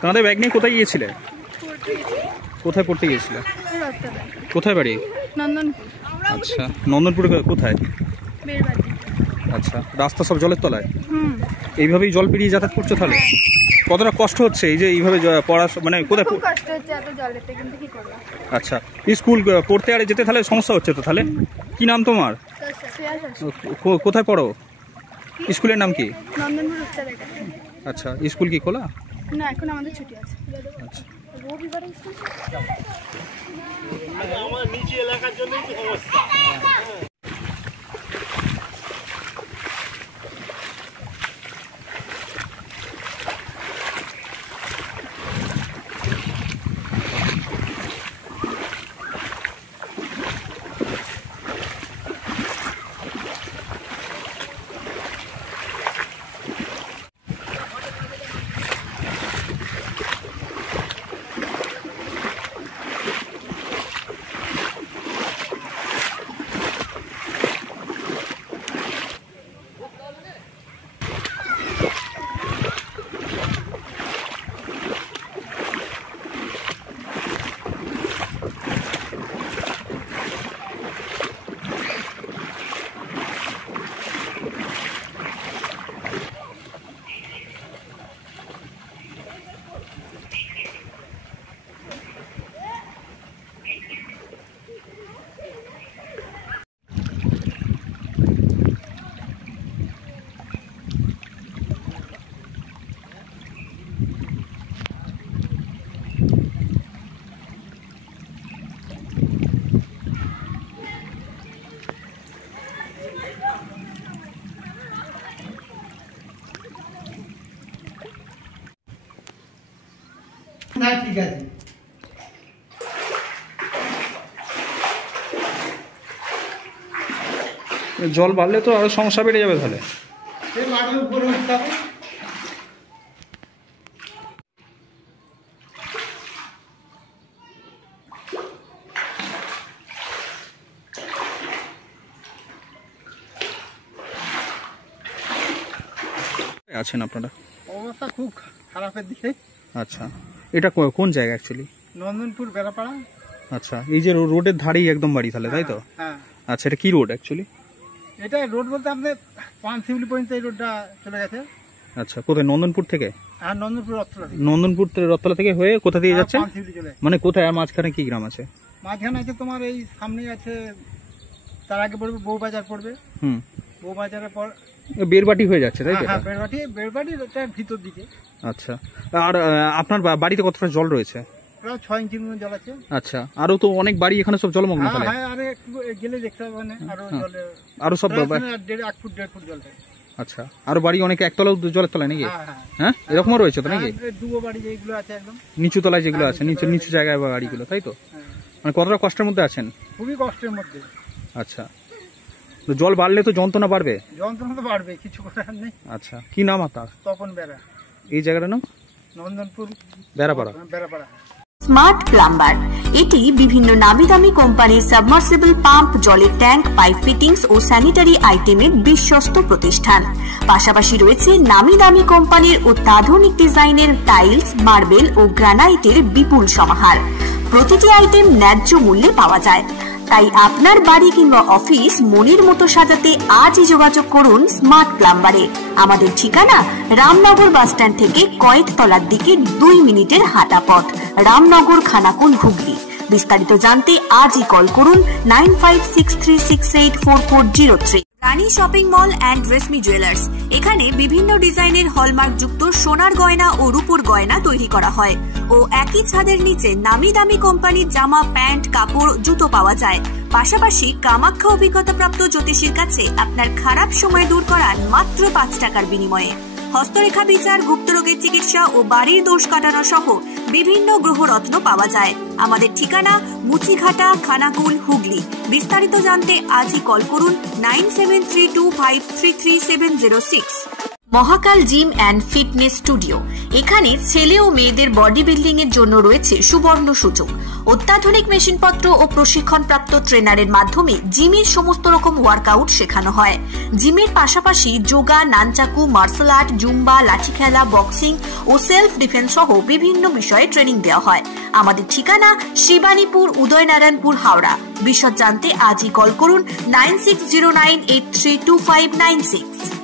তোমাদের ব্যাগ নিয়ে কোথায় গিয়েছিলে? কোথায় পড়তে গিয়েছিলে? কোথায় বাড়ি? নন্দনপুর। আচ্ছা, নন্দনপুরে কোথায়? আচ্ছা, রাস্তা সব জলের তলায়? এইভাবেই জল পেরিয়ে যাতায়াত করছো তাহলে? কতটা কষ্ট হচ্ছে এই যে এইভাবে পড়া, মানে কোথায় কষ্ট হচ্ছে এত জলেতে, কিন্তু কি করব। আচ্ছা, স্কুল পড়তে আর যেতে তাহলে সমস্যা হচ্ছে তো তাহলে? কি নাম তোমার? কোথায় পড়ো? স্কুলের নাম কি? নন্দনপুর উচ্চ বিদ্যালয়। আচ্ছা, স্কুল কি খোলা? না, এখন আমাদের ছুটি আছে। আচ্ছা, আমার নিচে এলাকার জন্যই তো সমস্যা। না, ঠিক আছে। জল বাড়লে তো আরো সমস্যা বেড়ে যাবে তাহলে। মাটির উপরে উঠতে হবে। আছেন আপনারা? অবস্থা খুব খারাপের দিকে। আচ্ছা, এটা কোন জায়গা অ্যাকচুয়ালি? নন্দনপুর বেড়াপাড়া। আচ্ছা, এই যে রোডের ধারেই একদম বাড়ি তাহলে, তাই তো? হ্যাঁ। আচ্ছা, এটা কি রোড অ্যাকচুয়ালি? এটা রোড বলতে আপনাদের পানশিউলি পর্যন্ত এই রোডটা চলে গেছে। আচ্ছা, কোথায়? নন্দনপুর থেকে? হ্যাঁ, নন্দনপুর রথতলা থেকে। নন্দনপুর রথতলা থেকে হয়ে কোথা দিয়ে যাচ্ছে? পানশিউলি চলে। মানে কোথায়? আর মাঝখানে কি গ্রাম আছে? মাঝখানে আছে তোমার এই সামনে আছে, তার আগে পড়বে বউবাজার পড়বে। বউবাজারের পর বেরবাটি হয়ে যাচ্ছে, তাই তো? হ্যাঁ, বেরবাটি ভিতর দিকে। আচ্ছা, আর আপনার বাড়িতে কতটা জল রয়েছে? প্রায় 6 ইঞ্চির মতো জল আছে। আচ্ছা, আরো তো অনেক বাড়ি এখানে সব জলমগ্ন তাহলে? হ্যাঁ, আরে একটু গেলে দেখতে হবে না, আরো জলে আরো সব 1 ফুট 1.5 ফুট জল থাকে। আচ্ছা, আরো বাড়ি অনেক একতলা জলের তলায় নাকি? হ্যাঁ, এরকমও রয়েছে তো নাকি? দুটো বাড়ি যেগুলো আছে একদম নিচু তলায় যেগুলো আছে, নিচু জায়গায় বাড়িগুলো, তাই তো? মানে কতটা কষ্টের মধ্যে আছেন? খুবই কষ্টের মধ্যে। আচ্ছা, তো জল বাড়লে তো যন্ত্রণা বাড়বে? যন্ত্রণা তো বাড়বে, কিছু করার নেই। আচ্ছা, কি নাম আপনার? তপন বেড়া। এই জায়গাটার নাম? নন্দনপুর বেড়াপাড়া। বেড়াপাড়া। স্মার্ট প্লাম্বার এটি বিভিন্ন নামি দামি কোম্পানির সাবমার্সিবল পাম্প, জলের ট্যাঙ্ক, পাইপ ফিটিংস ও স্যানিটারি আইটেমের বিশ্বস্ত প্রতিষ্ঠান। পাশাপাশি রয়েছে নামি দামি কোম্পানির অত্যাধুনিক ডিজাইনের টাইলস, মার্বেল ও গ্রানাইটের বিপুল সমাহার। প্রতিটি আইটেম ন্যায্য মূল্যে পাওয়া যায়। তাই আপনার বাড়ি কিংবা অফিস মনের মতো সাজাতে আজই যোগাযোগ করুন স্মার্ট প্লাম্বারে। আমাদের ঠিকানা রামনগর বাসস্ট্যান্ড থেকে কয়েকতলার দিকে 2 মিনিটের হাঁটা পথ, রামনগর, খানাকুল, হুগলি। বিস্তারিত জানতে আজই কল করুন 9563684403। Rani shopping mall and Reshmi jewellers, এখানে বিভিন্ন ডিজাইনের হলমার্ক যুক্ত সোনার গয়না ও রূপোর গয়না তৈরি করা হয় ও একই ছাদের নিচে নামি দামি কোম্পানির জামা, প্যান্ট, কাপড়, জুতো পাওয়া যায়। পাশাপাশি কামাখ্যা অভিজ্ঞতাপ্রাপ্ত জ্যোতিষীর কাছে আপনার খারাপ সময় দূর করান মাত্র 5 টাকার বিনিময়ে। হস্তরেখা বিচার, গুপ্তরোগের চিকিৎসা ও বাড়ির দোষ কাটানো সহ বিভিন্ন গ্রহরত্ন পাওয়া যায়। আমাদের ঠিকানা মুচিঘাটা, খানাকুল, হুগলি। বিস্তারিত জানতে আজই কল করুন 9732533706। মহাকাল জিম অ্যান্ড ফিটনেস স্টুডিও। এখানে ছেলে ও মেয়েদের বডি বিল্ডিং এর জন্য রয়েছে সুবর্ণ সুযোগ। অত্যাধুনিক মেশিনপত্র ও প্রশিক্ষণপ্রাপ্ত ট্রেনারের মাধ্যমে জিমের সমস্ত রকম ওয়ার্কআউট শেখানো হয়। জিমের পাশাপাশি yoga, nunchaku, martial art, zumba, লাঠি খেলা, বক্সিং ও সেলফ ডিফেন্স সহ বিভিন্ন বিষয়ে ট্রেনিং দেওয়া হয়। আমাদের ঠিকানা শিবানীপুর, উদয়নারায়ণপুর, হাওড়া। বিশদ জানতে আজই কল করুন 9609832596।